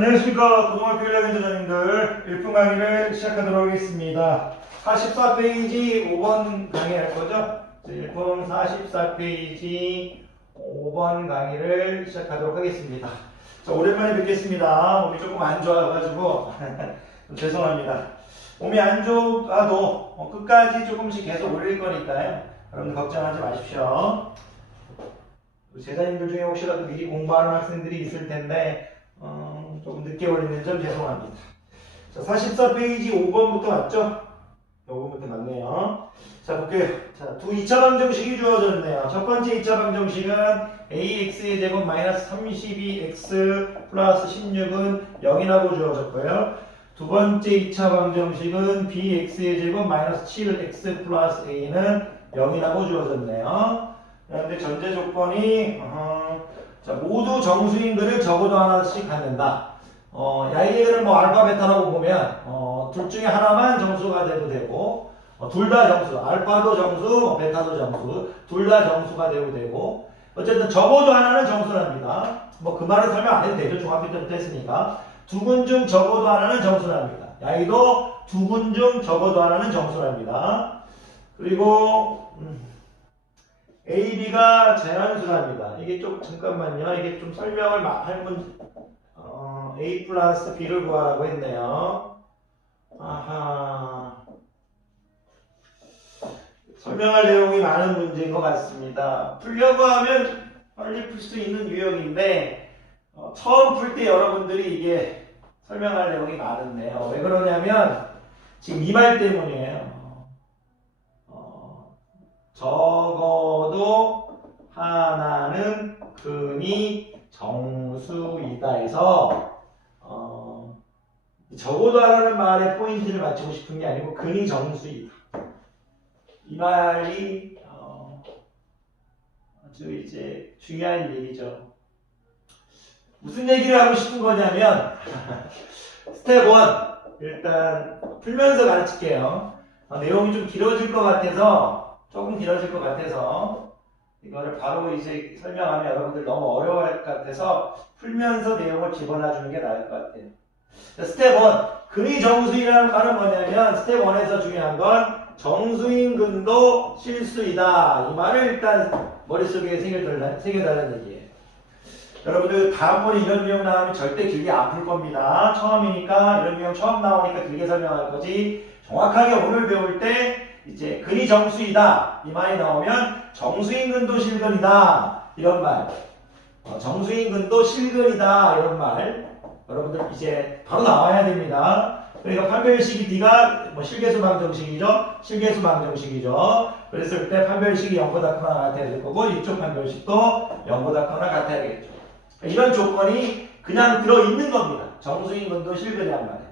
안녕하십니까. 고등학교 1학년 전자님들 1분 강의를 시작하도록 하겠습니다. 44페이지 5번 강의 할 거죠? 1분 44페이지 5번 강의를 시작하도록 하겠습니다. 자, 오랜만에 뵙겠습니다. 몸이 조금 안 좋아가지고 죄송합니다. 몸이 안 좋아도 끝까지 조금씩 계속 올릴 거니까요. 여러분 걱정하지 마십시오. 제자님들 중에 혹시라도 미리 공부하는 학생들이 있을 텐데 조금 늦게 올리는 점 죄송합니다. 자, 44페이지 5번부터 맞죠? 5번부터 맞네요. 자, 볼게요. 자, 두 2차 방정식이 주어졌네요. 첫 번째 2차 방정식은 ax의 제곱 마이너스 32x 플러스 16은 0이라고 주어졌고요. 두 번째 2차 방정식은 bx의 제곱 마이너스 7x 플러스 a는 0이라고 주어졌네요. 그런데 전제 조건이 자, 모두 정수인 글을 적어도 하나씩 갖는다. 이 얘기를 뭐 알파 베타라고 보면 둘 중에 하나만 정수가 돼도 되고 둘 다 정수, 알파도 정수, 베타도 정수, 둘 다 정수가 돼도 되고 어쨌든 적어도 하나는 정수랍니다. 뭐 그 말은 설명 안 해도 되죠. 중학교 때부터 했으니까. 두 분 중 적어도 하나는 정수랍니다. 야이도 두 분 중 적어도 하나는 정수랍니다. 그리고 A, B가 제한수랍니다. 이게 좀 잠깐만요. 이게 좀 설명을 할 문제. A 플러스 B를 구하라고 했네요. 아하. 설명할 내용이 많은 문제인 것 같습니다. 풀려고 하면 빨리 풀 수 있는 유형인데 처음 풀 때 여러분들이 이게 설명할 내용이 많은데요. 왜 그러냐면 지금 이 말 때문이에요. 적어도 하나는 근이 정수이다 해서 적어도 하나는 말에 포인트를 맞추고 싶은 게 아니고 근이 정수이다. 이 말이 아주 이제 중요한 얘기죠. 무슨 얘기를 하고 싶은 거냐면 스텝 1 일단 풀면서 가르칠게요. 내용이 좀 길어질 것 같아서 조금 길어질 것 같아서 이거를 바로 이제 설명하면 여러분들 너무 어려워할 것 같아서 풀면서 내용을 집어넣어 주는 게 나을 것 같아요. 자, 스텝 1 근이 정수이라는 말은 뭐냐면 스텝 1에서 중요한 건 정수인 근도 실수이다. 이 말을 일단 머릿속에 새겨달라는 얘기예요. 여러분들 다음번에 이런 유형 나오면 절대 길게 안 풀 겁니다. 처음이니까 이런 유형 처음 나오니까 길게 설명할 거지. 정확하게 오늘 배울 때 이제 근이 정수이다 이 말이 나오면 정수인 근도 실근이다 이런 말, 정수인 근도 실근이다 이런 말 여러분들 이제 바로 나와야 됩니다. 그러니까 판별식이 D가 뭐 실계수 방정식이죠. 실계수 방정식이죠. 그랬을 때 판별식이 0보다 크거나 같아야 될 거고 이쪽 판별식도 0보다 크거나 같아야 되겠죠. 이런 조건이 그냥 들어있는 겁니다. 정수인 근도 실근이란 말이에요.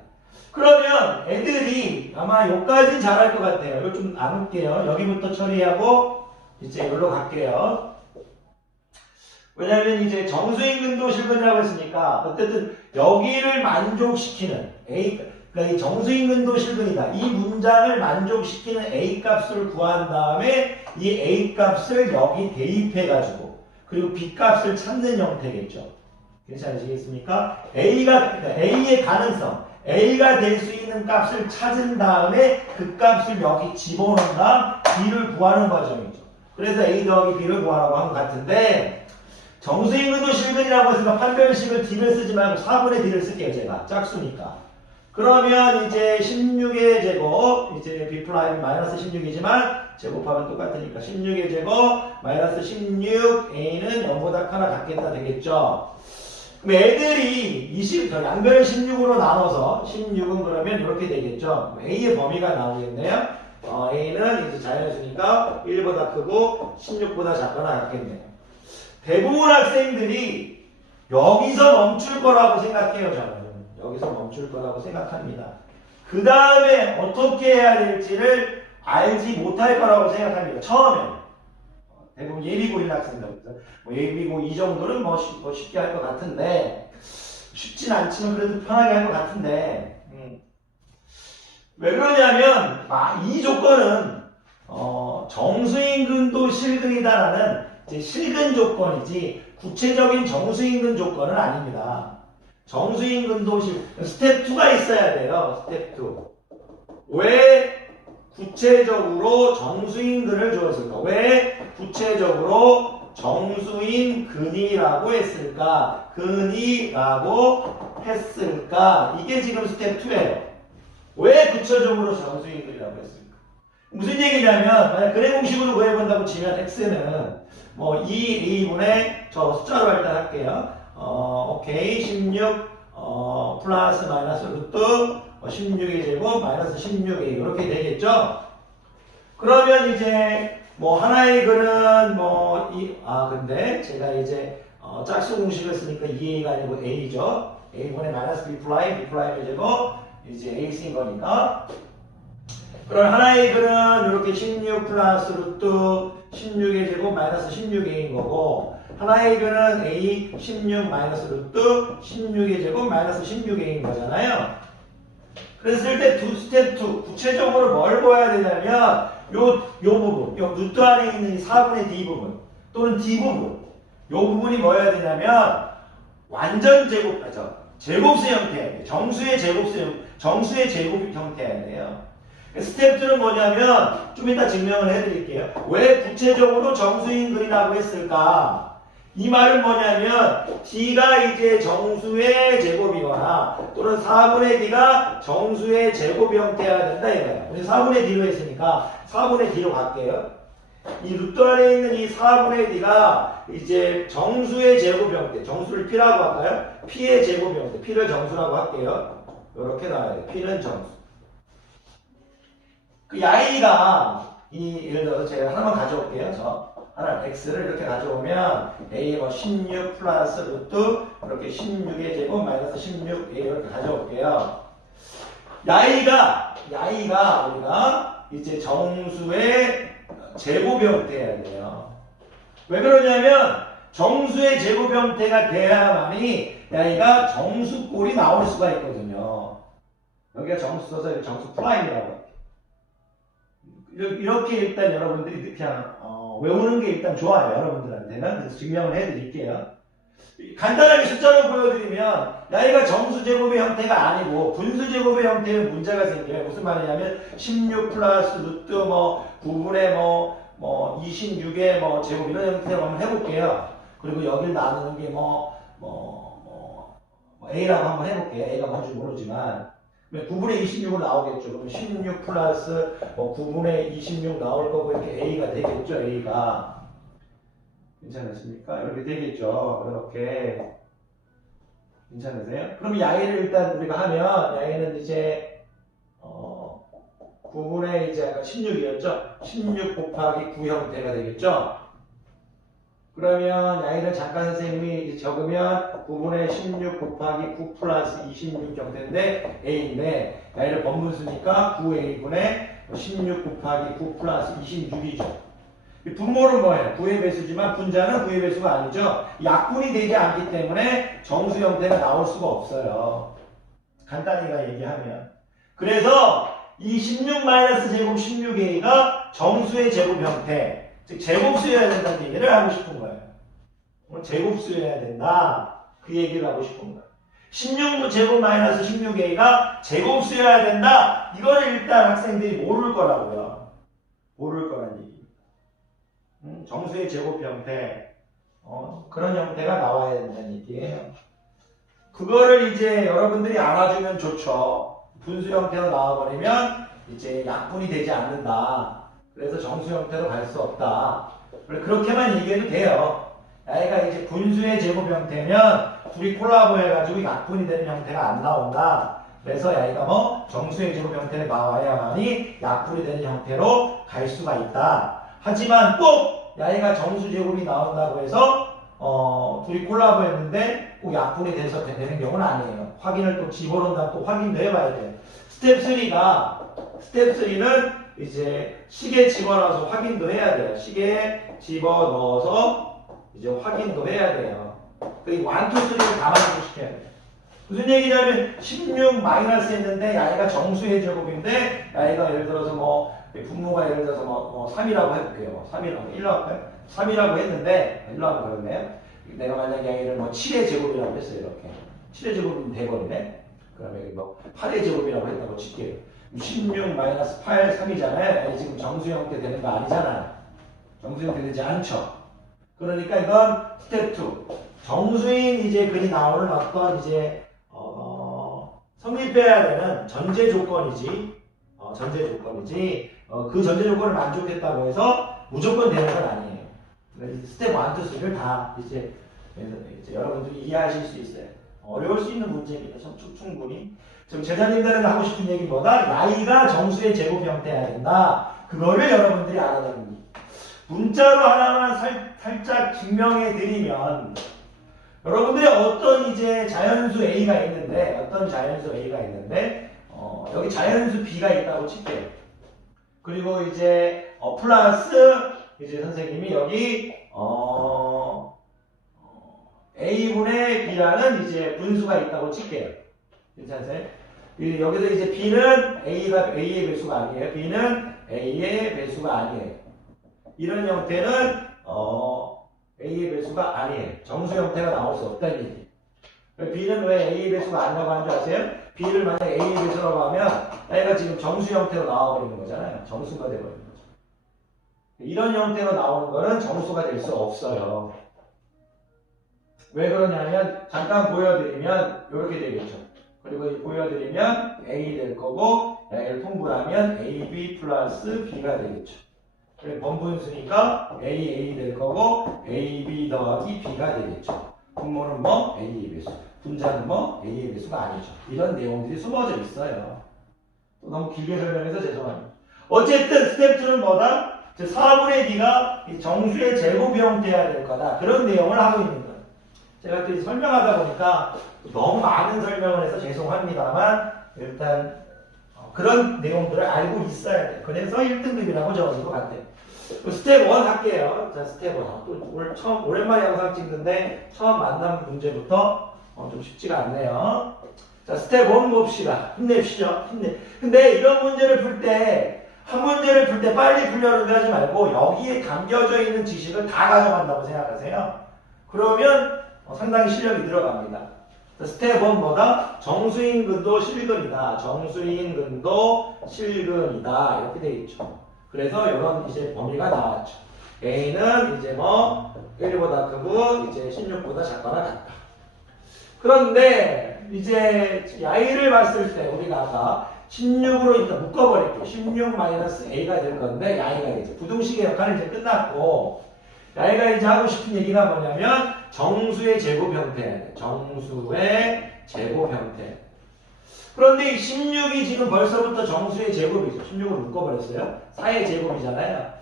그러면 애들이 아마 여기까지는 잘할 것 같아요. 이거 좀 나눌게요. 여기부터 처리하고 이제 여기로 갈게요. 왜냐면 이제 정수인 근도 실근이라고 했으니까 어쨌든 여기를 만족시키는 그러니까 이 정수인 근도 실근이다. 이 문장을 만족시키는 A 값을 구한 다음에 이 A 값을 여기 대입해가지고 그리고 B 값을 찾는 형태겠죠. 괜찮으시겠습니까? A의 가능성 A가 될 수 있는 값을 찾은 다음에 그 값을 여기 집어넣은 다음 B를 구하는 과정이죠. 그래서 A 더하기 B를 구하라고 한 것 같은데 정수인 근도 실근이라고 했으니까 판별식을 D를 쓰지 말고 4분의 D를 쓸게요. 제가 짝수니까. 그러면 이제 16의 제곱 이제 B 프라임 마이너스 16이지만 제곱하면 똑같으니까 16의 제곱 마이너스 16 A는 0보다 크거나 같겠다 되겠죠. 그럼 애들이 양변을 16으로 나눠서 16은 그러면 이렇게 되겠죠. A의 범위가 나오겠네요. A는 이제 자연수니까 1보다 크고 16보다 작거나 같겠네요. 대부분 학생들이 여기서 멈출 거라고 생각해요. 저는 여기서 멈출 거라고 생각합니다. 그 다음에 어떻게 해야 될지를 알지 못할 거라고 생각합니다. 처음에는 대부분 예비고인 학생들 뭐 예비고 이 정도는 뭐 쉽게 할 것 같은데 쉽진 않지만 그래도 편하게 할 것 같은데 왜 그러냐면 이 조건은 정수인 근도 실근이다라는 이제 실근 조건이지 구체적인 정수인 근 조건은 아닙니다. 정수인 근도식 스텝 2가 있어야 돼요. 스텝 2. 왜 구체적으로 정수인 근을 주었을까? 왜 구체적으로 정수인 근이라고 했을까? 근이라고 했을까? 이게 지금 스텝 2예요. 왜 구체적으로 정수인 근이라고 했을까? 무슨 얘기냐면 만약 근의 공식으로 구해본다고 치면 x는 뭐 2a분의 저 숫자로 일단 할게요. 오케이 16 플러스 마이너스 루트 16의 제곱 마이너스 16a 이렇게 되겠죠? 그러면 이제 뭐 하나의 근은 뭐 근데 제가 이제 짝수 공식을 쓰니까 2a가 아니고 a죠. a분의 마이너스 b 프라임 b의 제곱 이제 a 쓴 거니까. 그럼 하나의 근은 이렇게 16 플러스 루트 16의 제곱 마이너스 16a인 거고 하나의 근은 a 16 마이너스 루트 16의 제곱 마이너스 16a인 거잖아요. 그랬을 때 스텝 2 구체적으로 뭘 보아야 되냐면 요 부분, 요 루트 안에 있는 이 4분의 d 부분 또는 d 부분 요 부분이 뭐여야 되냐면 완전 제곱수 형태, 정수의 제곱 형태여야 돼요. 스텝 2는 뭐냐면 좀 이따 증명을 해드릴게요. 왜 구체적으로 정수인 근이라고 했을까? 이 말은 뭐냐면 d가 이제 정수의 제곱이거나 또는 4분의 d가 정수의 제곱 형태여야 된다 이거예요. 우리 4분의 d로 했으니까 4분의 d로 갈게요. 이 루트 안에 있는 이 4분의 d가 이제 정수의 제곱 형태, 정수를 p라고 할까요? p의 제곱 형태, p를 정수라고 할게요. 이렇게 나와야 돼요. p는 정수. 그 ya가 예를 들어서 제가 하나만 가져올게요. 하나 x를 이렇게 가져오면 a 뭐 16 플러스 루트 이렇게 16의 제곱 마이너스 16 a 이렇게 가져올게요. ya가 우리가 이제 정수의 제곱 형태여야 돼요. 왜 그러냐면 정수의 제곱 형태가 돼야만이 ya가 정수꼴이 나올 수가 있거든요. 여기가 정수 써서 정수 프라임이라고 할게요. 이렇게 일단 여러분들이 그냥 외우는 게 일단 좋아요. 여러분들한테는. 그래서 증명을 해드릴게요. 간단하게 숫자로 보여드리면 ya가 정수제곱의 형태가 아니고 분수제곱의 형태는 문제가 생겨요. 무슨 말이냐면 16 플러스 루트 9분의 26의 제곱 이런 형태로 한번 해볼게요. 그리고 여기를 나누는 게 a라고 한번 해볼게요. a가 뭔지 모르지만 9분의 26으로 나오겠죠. 그러면 16 플러스 9분의 26 나올 거고 이렇게 a가 되겠죠. a가 괜찮으십니까? 이렇게 되겠죠. 이렇게 괜찮으세요? 그럼 야이를 일단 우리가 하면 야이는 이제 9분의 이제 아까 16이었죠. 16 곱하기 9 형태가 되겠죠. 그러면 야이를 잠깐 선생님이 이제 적으면 9분의 16 곱하기 9 플러스 26 형태인데 a인데 야이를 번분수니까 9a분의 16 곱하기 9 플러스 26이죠. 분모는 뭐예요? 9의 배수지만 분자는 9의 배수가 아니죠. 약분이 되지 않기 때문에 정수 형태가 나올 수가 없어요. 간단히가 얘기하면. 그래서 이 16-제곱 16a가 정수의 제곱 형태, 즉 제곱수여야 된다는 얘기를 하고 싶은 거예요. 제곱수여야 된다. 그 얘기를 하고 싶은 거예요. 16제곱 마이너스 16a가 제곱수여야 된다. 이거를 일단 학생들이 모를 거라고요. 모를 거란 얘기. 정수의 제곱 형태, 그런 형태가 나와야 된다는 얘기예요. 그거를 이제 여러분들이 알아주면 좋죠. 분수 형태로 나와버리면 이제 약분이 되지 않는다. 그래서 정수 형태로 갈 수 없다. 그렇게만 얘기해도 돼요. 야가 이제 분수의 제곱 형태면 둘이 콜라보 해가지고 약분이 되는 형태가 안 나온다. 그래서 야가 정수의 제곱 형태로 나와야만이 약분이 되는 형태로 갈 수가 있다. 하지만 꼭 야가 정수 제곱이 나온다고 해서 둘이 콜라보 했는데 꼭 약분이 돼서 되는 경우는 아니에요. 확인을 또 집어넣는다 또 확인도 해봐야 돼요. 스텝 3는 이제 시계에 집어넣어서 확인도 해야 돼요. 시계에 집어넣어서 이제 확인도 해야 돼요. 그 1, 2, 3를 다 만족시켜야 돼요. 무슨 얘기냐면 16 마이너스 했는데 야이가 정수의 제곱인데 야이가 예를 들어서 분모가 예를 들어서 3이라고 해볼게요. 3이라고 1로 할까요? 3이라고 했는데 1로 하면 그렇네요. 내가 만약에 야이를 7의 제곱이라고 했어요. 이렇게 7의 제곱이면 돼버리네. 그 다음에 뭐 8의 제곱이라고 했다고 칠게요. 16 마이너스 8, 3이잖아요. 지금 정수 형태 되는 거 아니잖아요. 정수 형태 되지 않죠. 그러니까 이건 스텝 2. 정수인 이제 글이 나오는 어떤 이제 성립해야 되는 전제 조건이지. 전제 조건이지. 그 전제 조건을 만족했다고 해서 무조건 되는 건 아니에요. 그래서 스텝 1, 2, 3를 다 이제 여러분들이 이해하실 수 있어요. 어려울 수 있는 문제입니다. 충분히. 지금 제자님들은 하고 싶은 얘기는 뭐다? y가 정수의 제곱 형태여야 된다. 그거를 여러분들이 알아야 됩니다. 문자로 하나만 살짝 증명해 드리면 여러분들이 어떤 이제 자연수 A가 있는데 여기 자연수 B가 있다고 칠게요. 그리고 이제 플러스 이제 선생님이 여기 A분의 B라는 이제 분수가 있다고 칠게요. 괜찮으세요? 여기서 이제 B는 A의 배수가 아니에요. B는 A의 배수가 아니에요. 이런 형태는 A의 배수가 아니에요. 정수 형태가 나올 수 없다는 얘기. B는 왜 A의 배수가 아니라고 하는 줄 아세요? B를 만약 A의 배수라고 하면 A가 지금 정수 형태로 나와버리는 거잖아요. 정수가 돼버리는 거죠. 이런 형태로 나오는 거는 정수가 될 수 없어요. 왜 그러냐면 잠깐 보여드리면 이렇게 되겠죠. 그리고 보여드리면 A 될 거고 A를 통분하면 AB 플러스 B가 되겠죠. 번분수니까 A 될 거고 AB 더하기 B가 되겠죠. 분모는 뭐? A의 배수. 분자는 뭐? A의 배수가 아니죠. 이런 내용들이 숨어져 있어요. 또 너무 길게 설명해서 죄송합니다. 어쨌든 스텝 2는 뭐다? 4분의 B가 정수의 제곱 형태여야 될 거다. 그런 내용을 하고 있는 거예요. 제가 또 설명하다 보니까 너무 많은 설명을 해서 죄송합니다만 일단 그런 내용들을 알고 있어야 돼요. 그래서 1등급이라고 적어진 것 같아요. 스텝 1 할게요. 자, 스텝 1. 또 오랜만에 영상 찍는데 처음 만난 문제부터 좀 쉽지가 않네요. 자, 스텝 1 봅시다. 힘내시죠. 근데 이런 문제를 풀 때 한 문제를 풀 때 빨리 풀려고 하지 말고 여기에 담겨져 있는 지식을 다 가져간다고 생각하세요. 그러면 상당히 실력이 들어갑니다. 스텝 1 뭐다? 정수인 근도 실근이다. 정수인 근도 실근이다. 이렇게 되어 있죠. 그래서 이런 이제 범위가 나왔죠. A는 이제 뭐 1보다 크고 이제 16보다 작거나 같다. 그런데 이제 Y를 봤을 때 우리가 아까 16으로 일단 묶어버릴게요. 16-A가 될 건데 Y가 이제 부등식의 역할은 이제 끝났고 Y가 이제 하고 싶은 얘기가 뭐냐면 정수의 제곱 형태. 정수의 제곱 형태. 그런데 이 16이 지금 벌써부터 정수의 제곱이죠. 16을 묶어버렸어요. 4의 제곱이잖아요.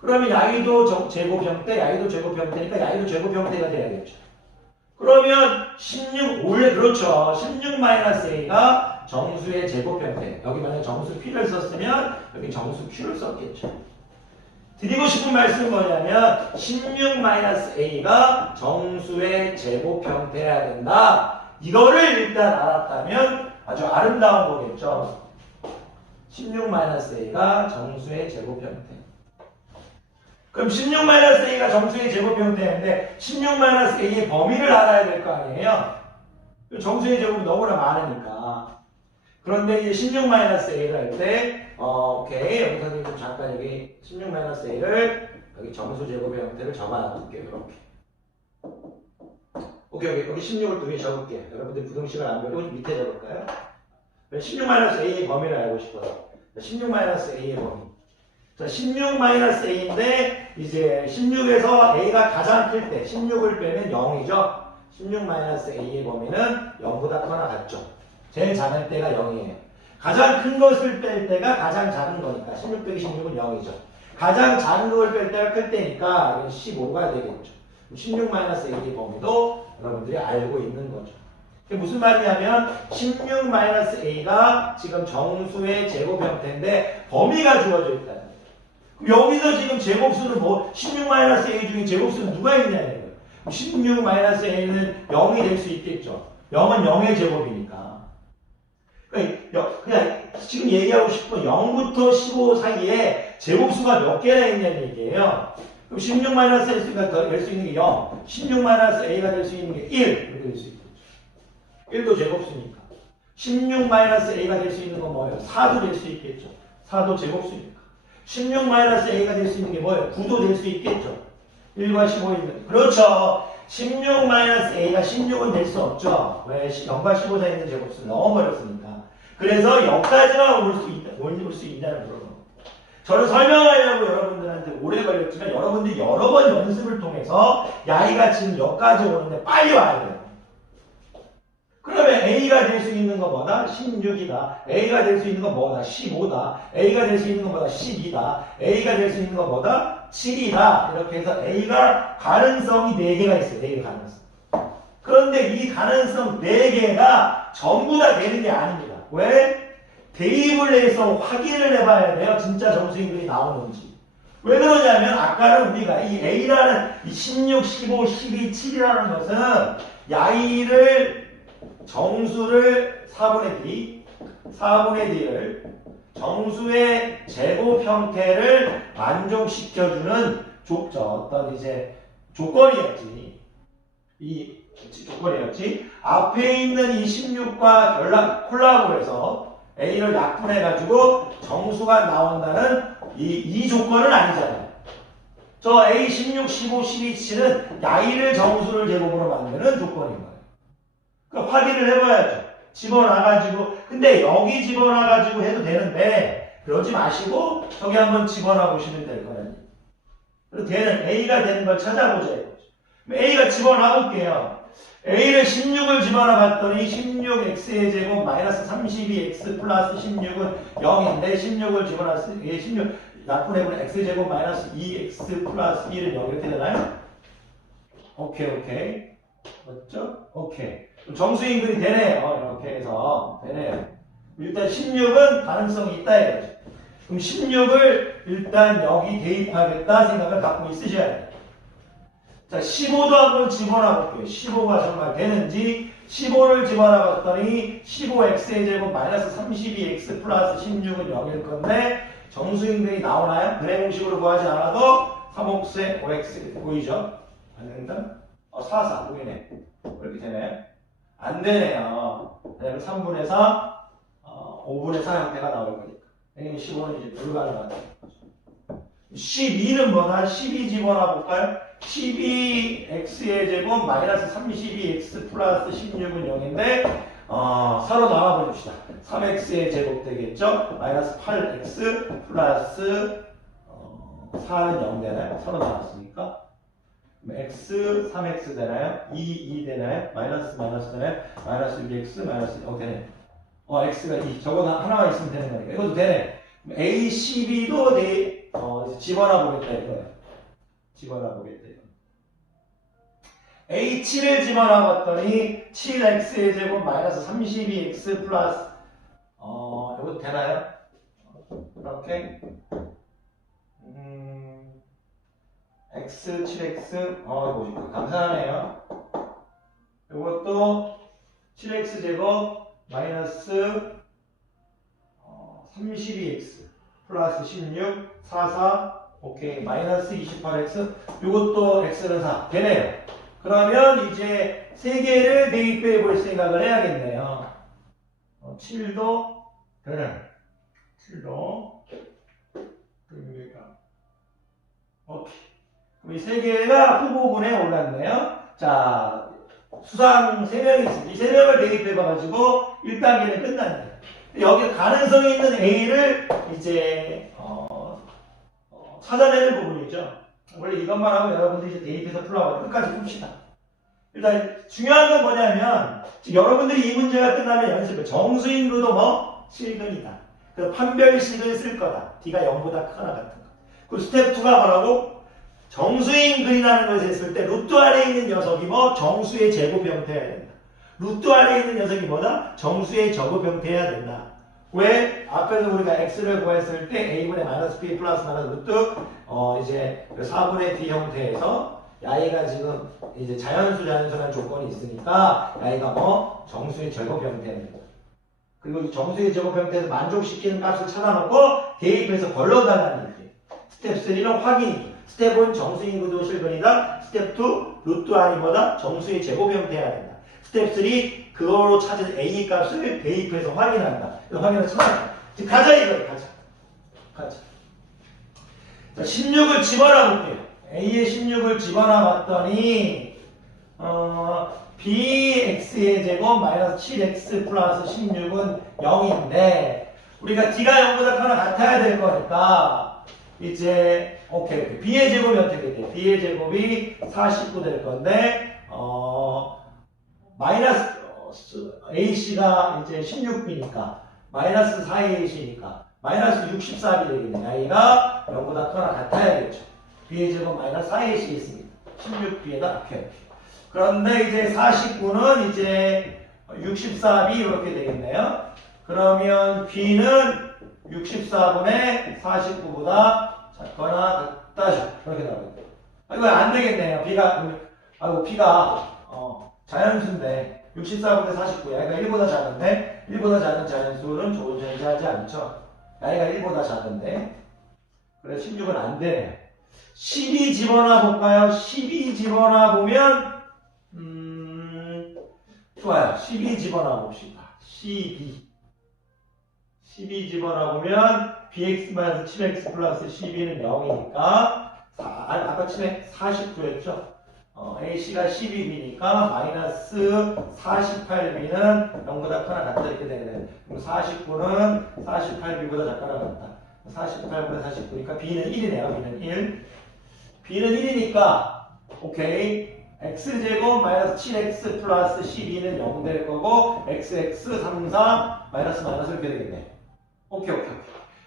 그러면 Y도 제곱 형태, Y도 제곱 형태니까 Y도 제곱 형태가 돼야겠죠. 그러면 16, 원래 그렇죠. 16-A가 정수의 제곱 형태. 여기 만약 정수 P를 썼으면 여기 정수 Q를 썼겠죠. 드리고 싶은 말씀은 뭐냐면 16-A가 정수의 제곱 형태여야 된다. 이거를 일단 알았다면 아주 아름다운 거겠죠. 16-A가 정수의 제곱 형태. 그럼 16-A가 정수의 제곱 형태인데 16-A의 범위를 알아야 될 거 아니에요? 정수의 제곱이 너무나 많으니까. 그런데 이제 16-A를 할 때 오케이. 여기 선생님 잠깐 여기 16-A를 여기 정수 제곱의 형태를 적어놔둘게요. 이렇게. 오케이. 여기 16을 두 개 적을게요. 여러분들 부등식을 안 배우고 밑에 적을까요? 16-A의 범위를 알고 싶어요. 16-A의 범위. 자, 16-A인데 이제 16에서 A가 가장 클 때 16을 빼면 0이죠. 16-A의 범위는 0보다 크거나 같죠. 제일 작은 때가 0이에요. 가장 큰 것을 뺄 때가 가장 작은 거니까 16 빼기 16은 0이죠. 가장 작은 걸 뺄 때가 클 때니까 15가 되겠죠. 16-A의 범위도 여러분들이 알고 있는 거죠. 이게 무슨 말이냐면 16-A가 지금 정수의 제곱 형태인데 범위가 주어져 있다는 거예요. 그럼 여기서 지금 제곱수는 뭐 16-A 중에 제곱수는 누가 있냐는 거예요. 16-A는 0이 될 수 있겠죠. 0은 0의 제곱이니까. 그냥 지금 얘기하고 싶은 0부터 15 사이에 제곱수가 몇 개나 있냐는 얘기예요. 그럼 16-A가 될 수 있는 게 0, 16-A가 될 수 있는 게 1 이렇게 될 수 있겠죠. 1도 제곱수니까. 16-a가 될 수 있는 건 뭐예요? 4도 될 수 있겠죠. 4도 제곱수니까. 16-a가 될 수 있는 게 뭐예요? 9도 될 수 있겠죠. 1과 15있는. 그렇죠. 16-a가 16은 될 수 없죠. 왜? 0과 15 사이에 있는 제곱수를 넣어버렸으니까. 그래서 여기까지만 올 수 있냐는 거예요. 저는 설명하려고 여러분들한테 오래 걸렸지만 여러분들이 여러 번 연습을 통해서 야이가 지금 여기까지 오는데 빨리 와야 돼요. 그러면 A가 될 수 있는 것보다 16이다. A가 될 수 있는 것보다 15다. A가 될 수 있는 것보다 12다. A가 될 수 있는 것보다 7이다. 이렇게 해서 A가 가능성이 4개가 있어요. 4개 가능성. 그런데 이 가능성 4개가 전부 다 되는 게 아닙니다. 왜? 대입을 해서 확인을 해봐야 돼요. 진짜 정수인근이 나오는지. 왜 그러냐면 아까는 우리가 이 A라는 이 16, 15, 12, 7이라는 것은 야이를 정수를 4분의 D를 정수의 제곱 형태를 만족시켜주는 어떤 이제 조건이었지. 이 조건이었지. 앞에 있는 이 16과 콜라보해서 A를 약분해가지고 정수가 나온다는 이 조건은 아니잖아요. 저 A 16, 15, 12, 7은 야이를 정수를 제곱으로 만드는 조건인 거예요. 그러니까 확인을 해봐야죠. 집어넣어가지고. 근데 여기 집어넣어가지고 해도 되는데 그러지 마시고 저기 한번 집어넣어 보시면 될 거예요. 그래서 A가 되는 걸 찾아보자. A가 집어넣어볼게요. A를 16을 집어넣어 봤더니 16x의 제곱 마이너스 32x 플러스 16은 0인데 16을 집어넣었을 때 16 약분해보면 x제곱 마이너스 2x 플러스 1은 0 이렇게 되나요? 오케이. 맞죠? 오케이. 정수인근이 되네요. 이렇게 해서 되네요. 일단 16은 가능성이 있다 이거죠. 그럼 16을 일단 여기 대입하겠다 생각을 갖고 있으셔야 돼요. 자, 15도 한번 집어넣어 볼게요. 15가 정말 되는지. 15를 집어넣어 봤더니 15x의 제곱 마이너스 32x 플러스 16은 0일 건데 정수인근이 나오나요? 근해 공식으로 구하지 않아도 3옥수의 5x 보이죠? 안 된다? 4 보이네. 이렇게 되네. 안 되네요. 그다음에 3분의 4, 5분의 4 형태가 나올 거니까. 왜냐면 15는 이제 불가능하다. 12는 뭐다? 12 집어넣어 볼까요? 12x의 제곱 마이너스 32x 플러스 16은 0인데 서로 나눠버립시다. 3x의 제곱 되겠죠? 마이너스 8x 플러스 4는 0 되나요? 서로 나눴으니까. x 3x 되나요? 2 되나요? 마이너스 되나요? 마이너스 6x 마이너스 0 되네. x가 2. 저거 하나만 있으면 되는 거니까. 이것도 되네. a 12도 집어넣어 보겠다 이거예요. 집어넣어 보겠다 이거. a 7을 집어넣어 봤더니 7x의 제곱 마이너스 32x 플러스 이것도 되나요? 이렇게 x 7x 이거 감사하네요. 이것도 7x 제곱 마이너스 32x 플러스 16 44 오케이 마이너스 28x 이것도 x는 4 되네요. 그러면 이제 세 개를 대입해 볼 생각을 해야겠네요. 7도 되네. 7도 됩니다. 오케이. 그럼 이 세 개가 후보군에 올랐네요. 자, 수상 3명이 있습니다. 이 3명을 대입해봐가지고 1단계는 끝났네요. 여기 가능성이 있는 A를 이제 찾아내는 부분이죠. 원래 이것만 하고 여러분들이 이제 대입해서 풀어가지고 끝까지 풉시다. 일단 중요한 건 뭐냐면 여러분들이 이 문제가 끝나면 연습을 정수인구도 실근이다. 그 판별식을 쓸 거다. D가 0보다 크거나 같은 거. 그 스텝 2가 뭐라고? 정수인근이라는 것을 했을 때 루트 안에 있는 녀석이 정수의 제곱 형태여야 된다. 루트 안에 있는 녀석이 뭐다? 정수의 제곱 형태여야 된다. 왜? 앞에서 우리가 x를 구했을 때 a분의 마이너스 b 플러스 마이너스 루트 이제 4분의 d 형태에서 야이가 지금 이제 자연수라는 조건이 있으니까 야이가 정수의 제곱 형태입니다. 그리고 정수의 제곱 형태에서 만족시키는 값을 찾아놓고 대입해서 걸러달라는 얘기예요. 스텝 3는 확인이죠. 스텝 1 정수인구도 실근이다. 스텝 2 루트 안이 뭐다? 정수의 제곱 형태여야 된다. 스텝 3, 그걸로 찾은 A 값을 대입해서 확인한다. 확인을 찾아. 지금 가자 이거예요. 가자. 자, 16을 집어넣어 볼게요. A에 16을 집어넣어 봤더니 bx의 제곱 마이너스 7x 플러스 16은 0인데 우리가 d가 0보다 크거나 같아야 될 거니까 이제 오케이. b의 제곱이 어떻게 돼? b의 제곱이 49 될 건데 마이너스 ac가 이제 16b니까 마이너스 4ac니까 마이너스 64이 되겠네. a가 0보다 크거나 같아야겠죠. b의 제곱 마이너스 4ac 있습니다. 16b에다 오케이. 그런데 이제 49는 이제 64b 이렇게 되겠네요. 그러면 b는 64분의 49보다 작거나 같다죠. 이렇게 나오겠네요. 이거 안 되겠네요. b가 자연수인데 64분의 49야. 그러니까 1보다 작은데 1보다 작은 자연수는 존재하지 않죠. y가 1보다 작은데 그래서 16은 안 되네요. 12 집어넣어 볼까요? 12 집어넣어 보면 좋아요. 12 집어넣어 봅시다. 12 집어넣어 보면 bx-7x 플러스 12는 0이니까 아까 49였죠? ac가 12b니까 마이너스 48b는 0보다 크거나 같다 이렇게 되겠네요. 그럼 49는 48b보다 작거나 같다. 48보다 49니까 b는 1이네요. b는 1. b는 1이니까 오케이. x제곱 마이너스 7x 플러스 12는 0 될 거고 xx 3, 4 마이너스 이렇게 되겠네. 오케이.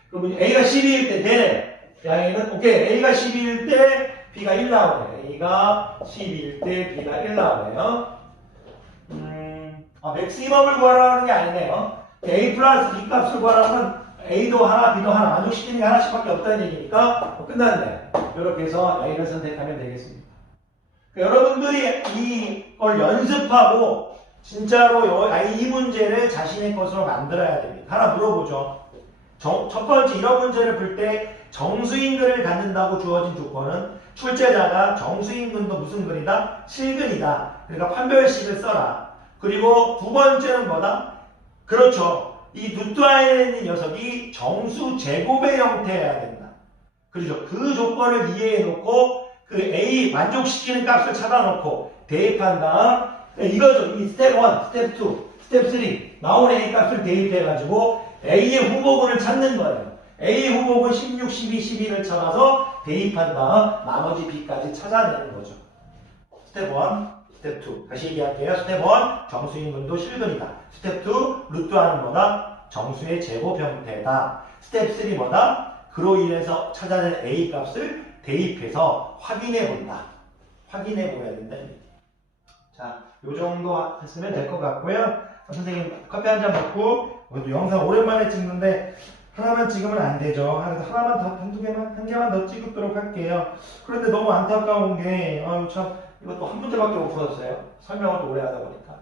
그럼 a가 12일 때 되네. 양에는 오케이. a가 12일 때 b가 1 나오네요. a가 12일 때 b가 1 나오네요. 맥시멈을 구하라는 게 아니네요. a 플러스 b 값을 구하라면 a도 하나, b도 하나 만족시키는 게 하나씩밖에 없다는 얘기니까 끝났네. 이렇게 해서 a를 선택하면 되겠습니다. 여러분들이 이걸 연습하고 진짜로 이 문제를 자신의 것으로 만들어야 됩니다. 하나 물어보죠. 첫 번째 이런 문제를 풀 때 정수인근을 갖는다고 주어진 조건은 출제자가 정수인근도 무슨 근이다? 실근이다. 그러니까 판별식을 써라. 그리고 두 번째는 뭐다? 그렇죠. 이 루트 안에 있는 녀석이 정수 제곱의 형태여야 된다. 그렇죠. 그 조건을 이해해 놓고 그 A 만족시키는 값을 찾아놓고 대입한 다음 이거죠. 이 스텝 1, 스텝 2, 스텝 3 나온 A 값을 대입해가지고 A의 후보군을 찾는 거예요. A의 후보군 16, 12, 12를 찾아서 대입한 다음 나머지 B까지 찾아내는 거죠. 스텝 1, 스텝 2 다시 얘기할게요. 스텝 1 정수인근도 실근이다. 스텝 2 루트하는 뭐다? 정수의 제곱 형태다. 스텝 3 뭐다? 그로 인해서 찾아낸 A 값을 대입해서 확인해 본다. 확인해 보야 된다. 자, 요 정도 했으면 될 것 같고요. 선생님 커피 한 잔 먹고 오늘도 영상 오랜만에 찍는데 하나만 찍으면 안 되죠. 그래서 하나만 더, 한 개만 더 찍도록 할게요. 그런데 너무 안타까운 게 참 이것도 한 문제밖에 못 풀었어요. 설명을 또 오래 하다 보니까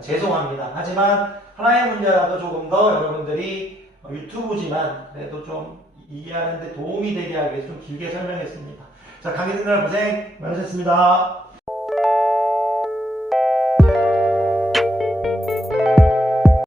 죄송합니다. 하지만 하나의 문제라도 조금 더 여러분들이 유튜브지만 그래도 좀 이해하는데 도움이 되게 하기 위해서 좀 길게 설명했습니다. 자, 강의 듣느라 고생 많으셨습니다.